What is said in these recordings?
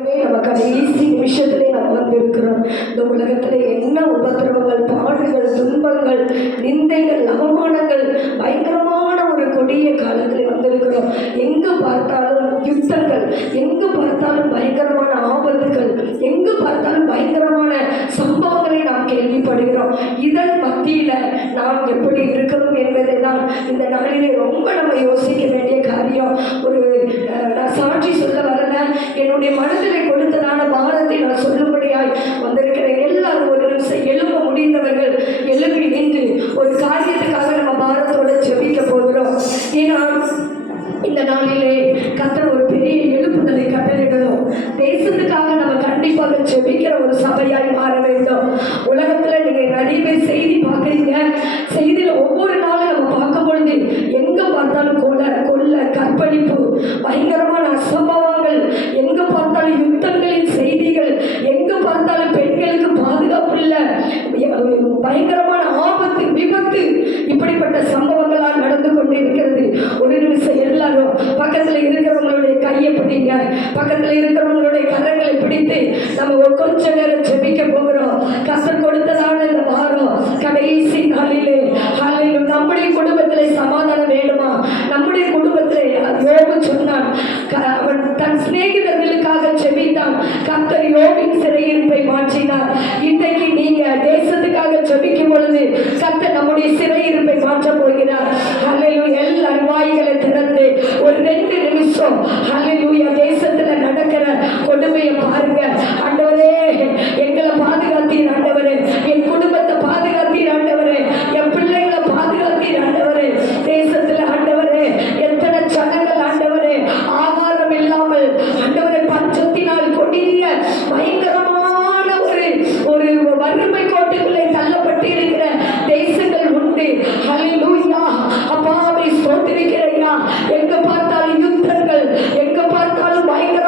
நம்ம கடைசி நிமிஷத்திலே நம்ம வந்திருக்கிறோம். இந்த உலகத்துல என்ன உபத்திரவங்கள், பாடுகள், துன்பங்கள், நிந்தைகள், அவமானங்கள், பயங்கரமான ஒரு கொடிய காலத்தில் வந்திருக்கிறோம். எங்கு பார்த்தாலும் யுத்தங்கள், எங்கு பார்த்தாலும் பயங்கரமான ஆபத்துகள், எங்கு பார்த்தாலும் பயங்கரமான சம்பவங்களை நாம் கேள்விப்படுகிறோம். இதன் மத்தியில நாம் எப்படி இருக்கிறோம் என்பதை தான் இந்த நாளிலே ரொம்ப நம்ம யோசிக்க வேண்டிய காரியம். ஒரு நான் சாட்சி சொல்ல வரல, என்னுடைய மனதிலே கொடுத்ததான பாரத்தை நான் சொல்லும்படியாய் வந்திருக்கிற எல்லாரும் ஒரு நிமிஷம் எழும்ப முடிந்தவர்கள் எழுப்பி நின்று ஒரு காரியத்துக்காக நம்ம பாரத்தோட ஜெபிக்க போகிறோம். ஏன்னா இந்த நாளிலே கர்த்தர் ஒரு பெரிய எழுப்புதலை கட்டளையிடணும். தேசத்துக்காக நம்ம கண்டிப்பாக ஜெபிக்கிற ஒரு சபையாய் மாற வேண்டும். உலகத்துல நீங்க நிறைய பேர் செய்தி பார்க்குறீங்க. செய்தியில ஒவ்வொரு நாளும் நம்ம பார்க்கும் பொழுது எங்க பார்த்தாலும் கொள்ள கற்பழிப்பு, பயங்கரமான அசம்பவங்கள், எங்க பார்த்தாலும் யுத்தங்களின் செய்திகள், எங்க பார்த்தாலும் பெண்களுக்கு பாதுகாப்பு இல்லை, பயங்கரமான ஆபத்து, விபத்து, இப்படிப்பட்ட சம்பவங்களால் நடந்து கொண்டு இருக்கிறது. ஒரு நிமிஷம் எல்லாரும் பக்கத்துல இருக்கிறவங்களுடைய கையை பிடிங்க, பக்கத்துல இருக்கிறவங்களுடைய கரங்களை பிடித்து நம்ம கொஞ்ச நேரம் ஜெபிக்க போகிறோம். கர்த்தர் கொடுத்ததான இந்த வாரம் கடைசி நாளிலே நம்முடைய குடும்பத்திலே சமாதானம் வேண்டுமா? நம்முடைய குடும்பத்திலே யோபு சொன்னான், அவன் தன் சிநேகிதர்களுக்காக ஜெபித்தான், கர்த்தர் யோபின் சிறையிருப்பை மாற்றினார். இன்றைக்கு நீங்க தேசத்துக்காக ஜெபிக்கும் பொழுது கர்த்தர் நம்முடைய சிறையிருப்பை மாற்றப் போகிறார். ஹல்லேலூயா. எல்லாரும் வாய்களை திறந்து ஒரு 2 நிமிஷம் ஹல்லேலூயா தேசத்துல நடக்கிற கொடுமையை பாருங்க. ஆண்டவரே, எங்களை பாதுகாத்தீர் ஆண்டவரே, என் குடும்பத்தை பாதுகாத்தீர் ஆண்டவரே, என் பிள்ளைகளை பாதுகாத்தீர் ஆண்டவரே. தேசத்துல ஆண்டவரே எத்தனை ஜனங்கள் ஆண்டவரே ஆகாரம் இல்லாமல் ஆண்டவரே பஞ்சத்தினால் கொடிய பயங்கரமான ஒரு வறுமை கோட்டுகளை தள்ளப்பட்டு இருக்கிற தேசங்கள் உண்டு. ஹல்லேலூயா. அப்பாவை ஸ்தோத்திரிக்கிறேன். எங்க பார்த்தாலும் யுத்தங்கள், எங்க பார்த்தாலும் பயங்கர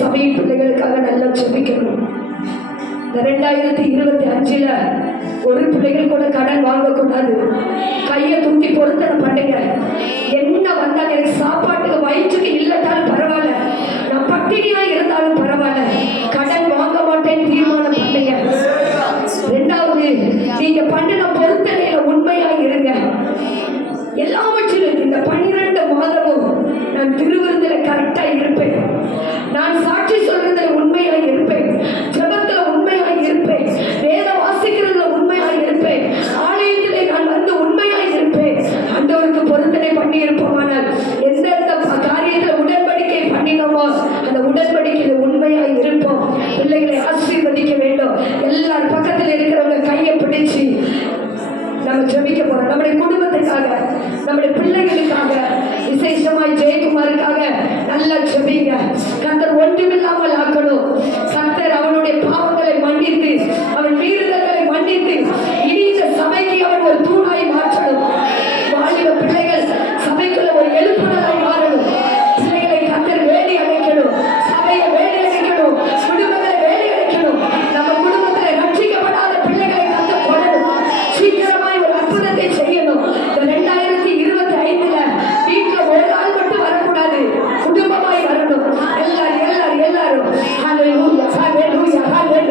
சபையின் பிள்ளைகளுக்காக நல்லா ஜெபிக்கணும். இந்த 2025 ஒரு பிள்ளைகள் கூட கடன் வாங்கக்கூடாது. கையை தூக்கி பொருத்தனை பண்ணுங்க. என்ன வந்தாலும் எனக்கு சாப்பாட்டுக்கு வயிற்றுக்கு இல்லட்டாலும் பரவாயில்ல, நான் பட்டினியா இருந்தாலும் பரவாயில்ல, கடன் வாங்க மாட்டேன்னு தீர்மானம் பண்ணுங்க. ரெண்டாவது, நீங்க பண்ணின பொருத்தனையில உண்மையா இருங்க. எல்லாவற்றிலும் இந்த 12 மாதமும் நான் திருவிருந்தில கரெக்டா இருப்பேன், நான் சாட்சி சொல்றதுல உண்மையா இருப்பேன், ஜெபத்துல உண்மையா இருப்பேன், வேத வாசிக்கிறதுல உண்மையா இருப்பேன், ஆலயத்திலே நான் வந்து உண்மையா இருப்பேன். ஆண்டவருக்கு பொருத்தனை பண்ணி இருப்போமானால் எந்தெந்த காரியத்துல உடன்படிக்கை பண்ணினோமோ அந்த உடன்படிக்கையில உண்மையா இருப்போம். பிள்ளைகளை ஆசீர்வதிக்க வேண்டும். எல்லாரும் பக்கத்தில் இருக்கிறவங்க கையை பிடிச்சு நம்ம ஜெபிக்க போறோம். நம்முடைய குடும்பத்துக்காக, நம்முடைய பிள்ளைகளுக்காக, விசேஷமாய் ஜெயக்குமாருக்காக நல்லா ஜெபிங்க. கர்த்தர் ஒன்றுமில்லாமல் ஆக்கணும். கர்த்தர் அவனுடைய பாவங்களை மன்னித்து, அவன் மீறுதல்களை மன்னித்து, இனி இந்த சபைக்கு அவன் ஒரு தூணாய் மாற்றணும். வாலிப பிள்ளைகள் சபைக்குள்ள ஒரு எழுப்புதலாய் மாறணும். பிள்ளைகளை கர்த்தர் வேடி அடைக்கணும், சபையை வேடி அடைக்கணும், குடும்பங்களை வேடி அடைக்கணும். நம்ம குடும்பத்துல ரட்சிக்கப்படாத பிள்ளைகளை கர்த்தர் போடணும். சீக்கிரமாய் ஒரு அற்புதத்தை செய்யணும். இந்த 2025 வீட்டுல ஒரு ஆள் மட்டும் வரக்கூடாது, குடும்பமாய் வரணும். எல்லாரும் ஹல்லேலூயா, ஹல்லேலூயா, ஹல்லேலூயா.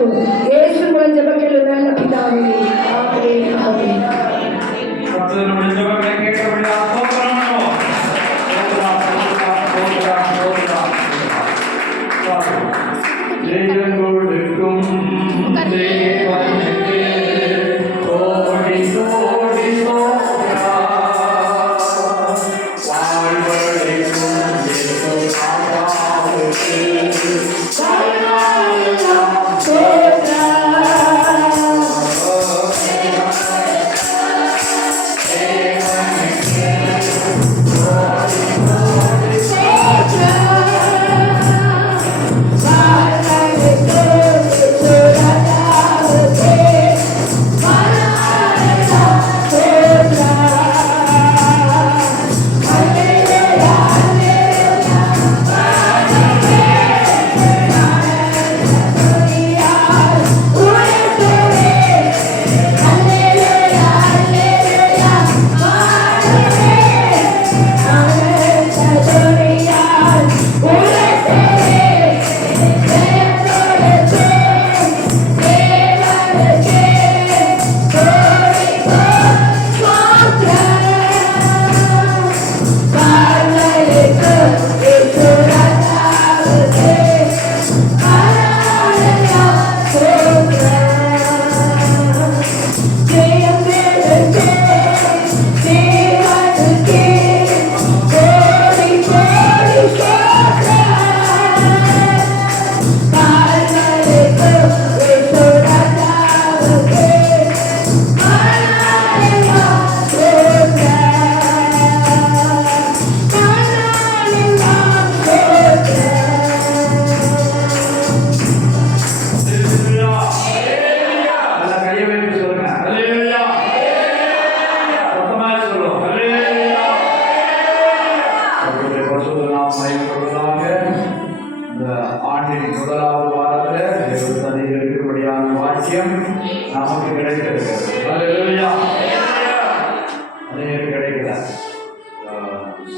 நடத்தும். இயேசு மூலம் ஜெபங்கள் நல்ல பிதாவே. ஆமென். ஆமென். நமக்கு கிடைக்கிறது கிடைக்கல.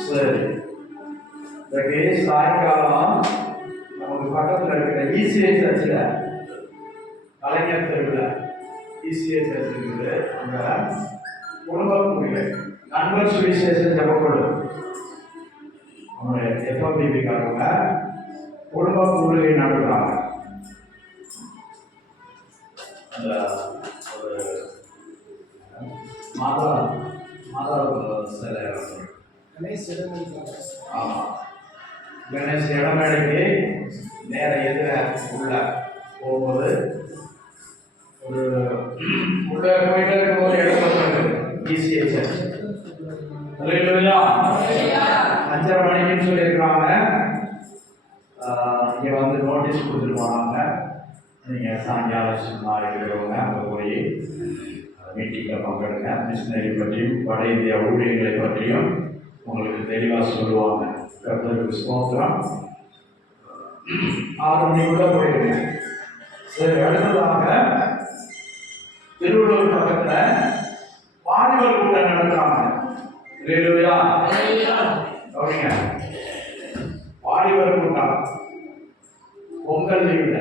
சரி, இன்றைக்கு சாயங்காலம் நமக்கு பக்கத்தில் இருக்கிற இசிஐ சர்ச்சில் கலைஞர் தெருவில் இசிஐ சர்ச் இருக்குது. அங்கே குடும்ப கூடிய நண்பர் சுவிசேஷம் ஜெபக்குழு அவங்களுடைய எஃப்எம்பிபிக்காரங்க குடும்ப கூடுகை நடத்துகிறாங்க. அந்த ஒரு மாதா சிலை ஆமாம், கணேஷ் இடமேடைக்கு நேர எதிர உள்ள போகும்போது ஒரு உள்ள போயிட்டே இருக்கும்போது இடத்துல இசிஐ சர்ச் 5:30 மணிக்குன்னு சொல்லியிருக்காங்க. இங்கே வந்து நோட்டீஸ் கொடுத்துட்டு போனாங்க. நீங்கள் சாயங்காலம் சும்மா இருக்கிறவங்க அங்கே போய் மீட்டிங்கில் பங்கெடுங்க. மிஷினரி பற்றியும் வட இந்திய ஊழியர்களை பற்றியும் உங்களுக்கு தெளிவாக சொல்லுவாங்க. கர்த்தருக்கு ஸ்தோத்திரம். 6 மணிக்குள்ள போயிடுங்க. சரி, அடுத்ததாக திருவள்ளூர் பக்கத்தில் வாலிபர் கூட்டம் நடத்துறாங்க. வாலிபர் கூட்டம் பொங்கல் லீவுல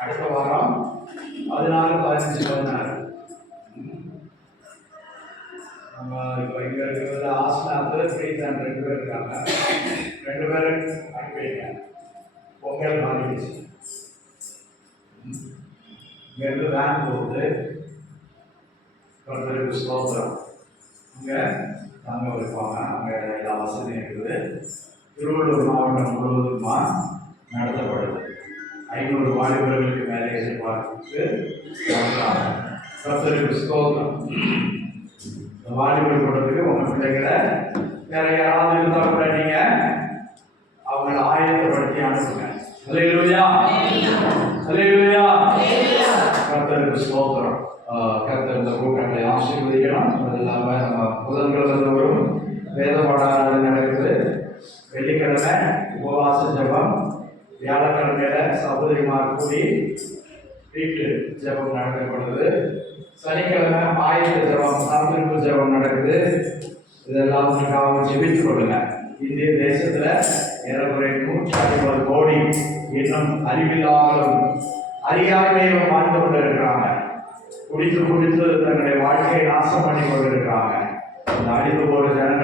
அடுத்த வாரம் 14, 15, 16 நம்ம இப்போ இங்கே இருக்கிறது ஆஸ்னாத்து ஃப்ரீதான் 2 பேர் இருக்காங்க. 2 பேர் அனுப்பிடுங்க. பொங்கல் மாறிடுச்சு. இங்கேருந்து வேன் போகுது. கர்த்தருக்கு ஸ்தோத்திரம். அங்கே தங்க வைப்பாங்க. அங்கே எல்லா வசதியும் இருக்குது. திருவள்ளூர் மாவட்டம் முழுவதுமா நடத்தப்படுது. 500 வாலிபர்களுக்கு மேலே எதிர்பார்த்து கர்த்தருக்கு ஸ்தோத்திரம். இந்த வாலிபர் கூட்டத்துக்கு உங்கள் பிள்ளைகளை வேற யாராவது இருந்தால் கூட நீங்கள் அவங்களை ஆயத்தப்படுத்தி அனுப்புங்க. அல்லேலூயா, அல்லேலூயா. கர்த்தருக்கு ஸ்தோத்திரம். கர்த்தர் இந்த கூட்டங்களை ஆசீர்வதிக்கணும். அது இல்லாமல் நம்ம புதன்கிழமைதோறும் வேத பாடம் நடக்குது. வெள்ளிக்கிழமை உபவாச ஜபம், வியாழக்கிழமையில சகோதரிமார் கூடி வீட்டு ஜபம் நடத்தப்படுது. சனிக்கிழமை ஆயுத ஜபம், சந்திருப்பு ஜபம் நடக்குது. இதெல்லாம் ஜெபித்துக் கொள்ளுங்க. இந்திய தேசத்துல ஏறக்குறைய 150 கோடி இன்னும் அறிவில்லாமலும் அறியாமையை வாழ்ந்து கொண்டு இருக்கிறாங்க. குடித்து குடித்து தன்னுடைய வாழ்க்கையை நாசம் பண்ணி கொண்டு இருக்கிறாங்க. இந்த அழிந்து போற ஜனங்கள்